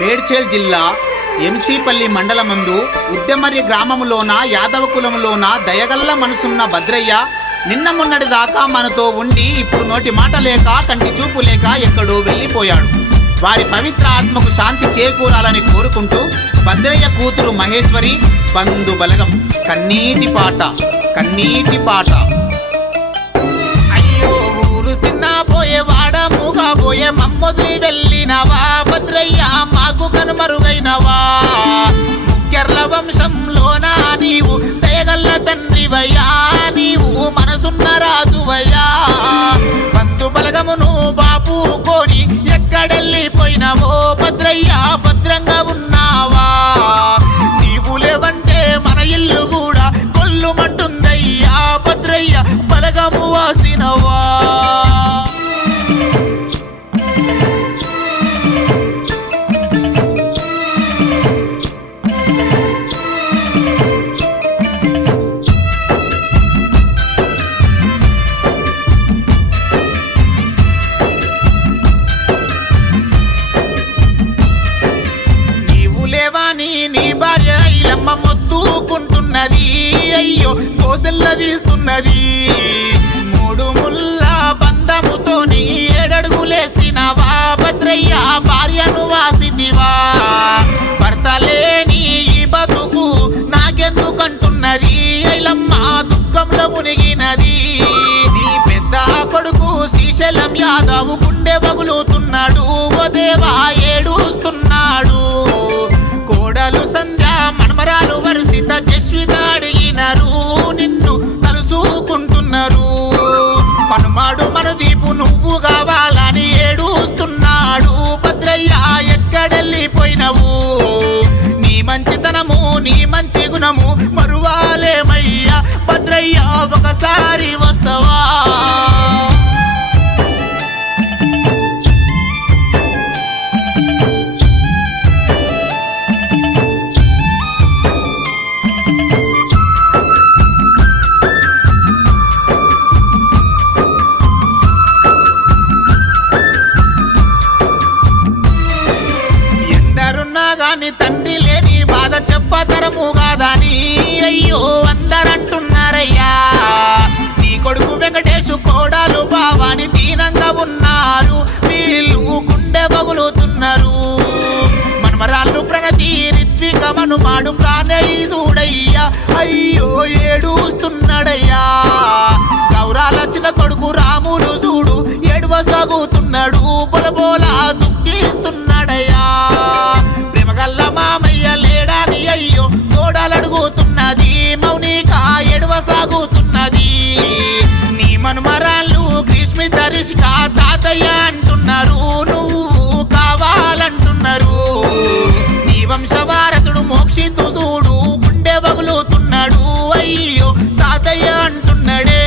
మేడ్చల్ జిల్లా ఎంసీపల్లి మండలమందు ఉద్దెమర్రి గ్రామములోన యాదవ కులములోన దయగల్ల మనసున్న భద్రయ్య నిన్న మొన్నటి దాకా మనతో ఉండి ఇప్పుడు నోటి మాట లేక కంటి చూపు లేక ఎక్కడో వెళ్ళిపోయాడు. వారి పవిత్ర ఆత్మకు శాంతి చేకూరాలని కోరుకుంటూ భద్రయ్య కూతురు మహేశ్వరి బంధు బలగం కన్నీటి పాట. అయ్యో ఊరు సిన్నపోయే వాడముగా పోయే మమ్మొదిలి వెళ్ళినవా భద్రయ్య మాకు కనుమరుగైనవా. ముఖ్యర్ల వంశంలోనా నీవు దయగల్ల తండ్రివయ్యా, నీవు మనసున్న రాజువయ్యా. బంధు బలగమును బాపుకొని ఎక్కడెళ్ళిపోయినవో భద్రయ్య భద్రంగా ఉన్నావా. నీవు లేవంటే మన ఇల్లు కూడా కొల్లుమంటుందయ్యా భద్రయ్య బలగము వాసినవా. నీ భార్య ఇలమ్మ మొత్తుకుంటున్నది, అయ్యో కోసెల్ల తీస్తున్నది. మూడు ముళ్ళ బంధముతోని ఏడడుగులేసినవా భద్రయ్య భార్యను వాసిదివా. భర్త లేని ఈ బతుకు నాకెందుకంటున్నది, ఐలమ్మ దుఃఖంలో మునిగినది. నీ పెద్ద కొడుకు శ్రీశైలం యాదవ్ గుండె బగులుతున్నాడు, ఓ దేవా ఏడుస్తున్నాడు. కోడలు సంధ్య మనమరాలు వర్షిత జస్విత అడిగినారు, నిన్ను తలుసుకుంటున్నారు. పనుమాడు మనదీపు నువ్వు కావాలని ఏడుస్తున్నాడు భద్రయ్య ఎక్కడెళ్ళిపోయినవు. నీ మంచితనము నీ మంచి గుణము మరువాలేమయ్యా భద్రయ్య ఒకసారి వస్తావా. తండ్రి లేని బాధ చెప్పతరము కాదని అయ్యో అందరంటున్నారయ్యా. నీ కొడుకు వెంకటేశు కోడాలు బావాని దీనంగా ఉన్నారు, వీళ్ళు గుండె బగులుతున్నారు. మనమరాళ్ళు ప్రణతి రిత్విక మనుమాడు ప్రాణయుడయ్యా, అయ్యో ఏడుస్తున్నాడయ్యా. గౌరాల చిన్న కొడుకు రాములు చూడు ఏడువసాగుతున్నాడు, బొలబోలా దుఃఖిస్తున్నాడయ్యా. ప్రేమగల్ల మామయ్య లేడాని అయ్యో కోడలడుగుతున్నది, మౌనిక ఎడవసాగుతున్నది. నీ మనుమరాళ్ళు గ్రీష్మిత రిషిక తాతయ్య అంటున్నారు, నువ్వు కావాలంటున్నారు. నీ వంశవారతుడు మోక్షితు చూడు గుండె బగులుతున్నాడు, అయ్యో తాతయ్య అంటున్నాడే.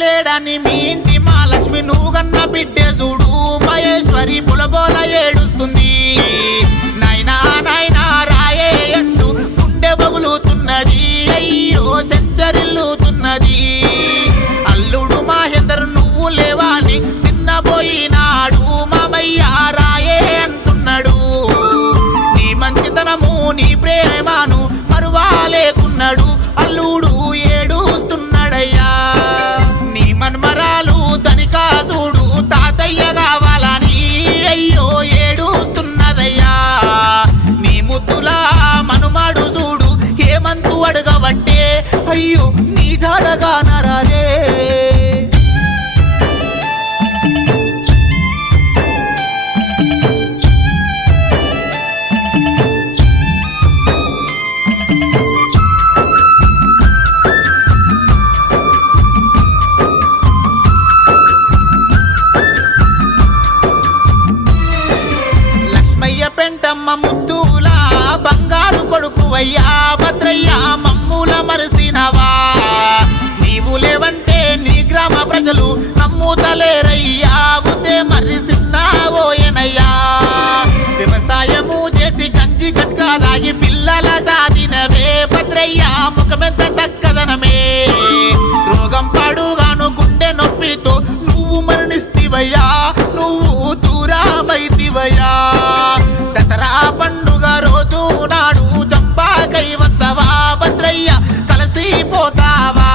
లేడాని మీ ఇంటి మా లక్ష్మి నువ్వుగన్న బిడ్డే చూడు మహేశ్వరి బులబోల ఏడుస్తుంది. నాయనా నాయనా రాయే అంటూ గుండె బగులుతున్నది, అయ్యో సెంచరిల్లుతున్నది. అల్లుడు మహేందర్ నువ్వు లేవాని చిన్నపోయినాడు, మామయ్య రాయే అంటున్నాడు. నీ మంచితనము నీ ప్రేమను మరువాలేకున్నాడు, అల్లుడు ఏడుస్తున్నాడయ్యా. మన్మరాలు తనికా చూడు తాతయ్య కావాలని అయ్యో ఏడుస్తున్నదయ్యా. నీ ముద్దులా మనుమాడు చూడు హేమంతు అడగబట్టే, అయ్యో నీ జాడగా నరాదే. పెంటమ్మ ముద్దులా బంగారు కొడుకువయ్యా భద్రయ్య మమ్ముల మరసినవా. నీవు లేవంటే భద్రయ్య ముఖమెంత సక్కదనమే రోగం పాడుగాను గుండె నొప్పితో నువ్వు మరణిస్తివయ్యా నువ్వు దూరమైతివయ్యా దసరా పండుగ రోజు నాడు చంపాకై వస్తావా భద్రయ్య కలిసిపోతావా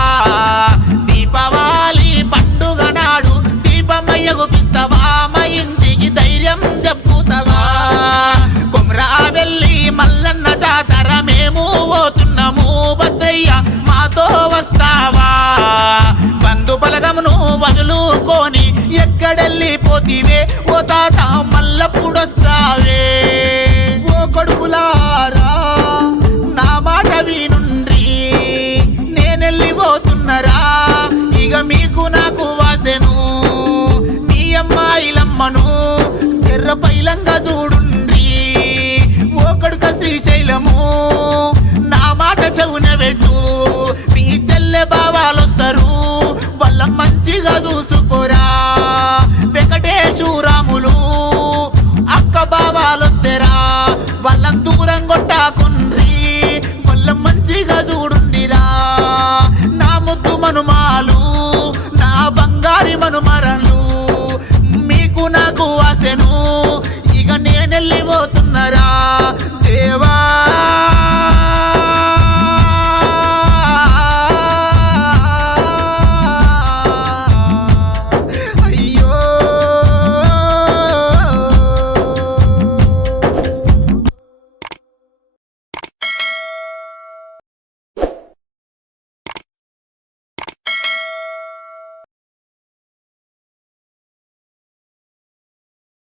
దీపావళి పండుగ నాడు దీపమయ్య గుపిస్తావా మా ఇంటికి ధైర్యం చెప్పుతావా కొమరా వెళ్ళి మల్లన్న జాతర మేము పోతున్నాము భద్రయ్య మాతో వస్తావా బంధు బలగమును వదులుకొని ఎక్కడెళ్ళిపోతివే ఓ తాత మల్లప్పుడొస్తావే ఓ కొడుకులారా నా మాట వినుండ్రి నేనెళ్ళిపోతున్నరా ఇక మీకు నాకు వాసెను మీ అమ్మాయిలమ్మను ఎర్ర పైలంగా చూడుండ్రి ఓ కొడుక శ్రీశైలము నా మాట చెవున పెట్టు మీ చెల్లె బావాలొస్తారు వాళ్ళ మంచిగా చూసుకోరా వెంకటేశ్వరాములు అక్క బావాలొస్తారా వాళ్ళని దూరం కొట్టాకుండ్రి వాళ్ళ మంచిగా చూడుండిరా నా ముద్దు మనుమాలు నా బంగారి మనుమరలు మీకు నాకు ఆసెను ఇక నేనెళ్ళిపోతున్నారా దేవా